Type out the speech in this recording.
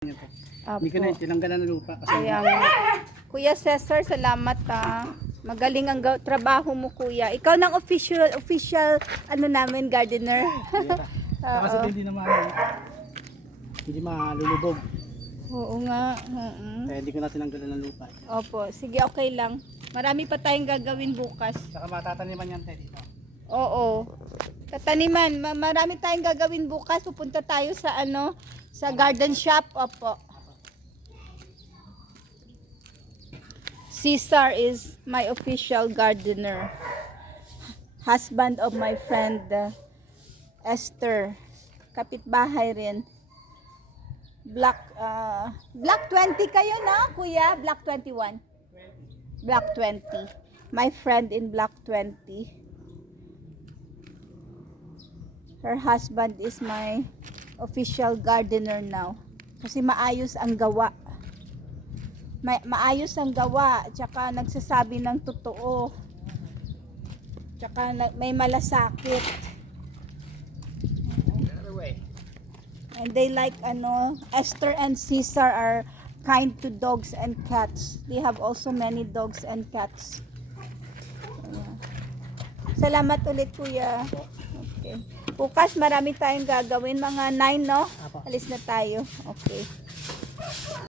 Hindi ko na tinanggalan ng lupa. Kaya nga. Kuya Cesar, salamat ha. Magaling ang trabaho mo, kuya. Ikaw ng official ano namin, gardener. Kasi hindi naman hindi malulubog. Oo nga. Kaya hindi ko na tinanggalan ng lupa. Opo, sige, okay lang. Marami pa tayong gagawin bukas. Saka matataniman yan tayo dito. Oo. Tataniman, marami tayong gagawin bukas. Pupunta tayo sa sa garden shop. Opo. Cesar is my official gardener. Husband of my friend Esther. Kapitbahay rin. Black 20 kayo na, kuya? Black 21. Black 20. My friend in Black 20. Her husband is my official gardener now. Kasi maayos ang gawa. Maayos ang gawa. Tsaka nagsasabi ng totoo. Tsaka may malasakit. And they like Esther and Cesar are kind to dogs and cats. They have also many dogs and cats. Salamat ulit, kuya. Okay. Bukas marami tayong gagawin, mga 9, no? Alis na tayo. Okay.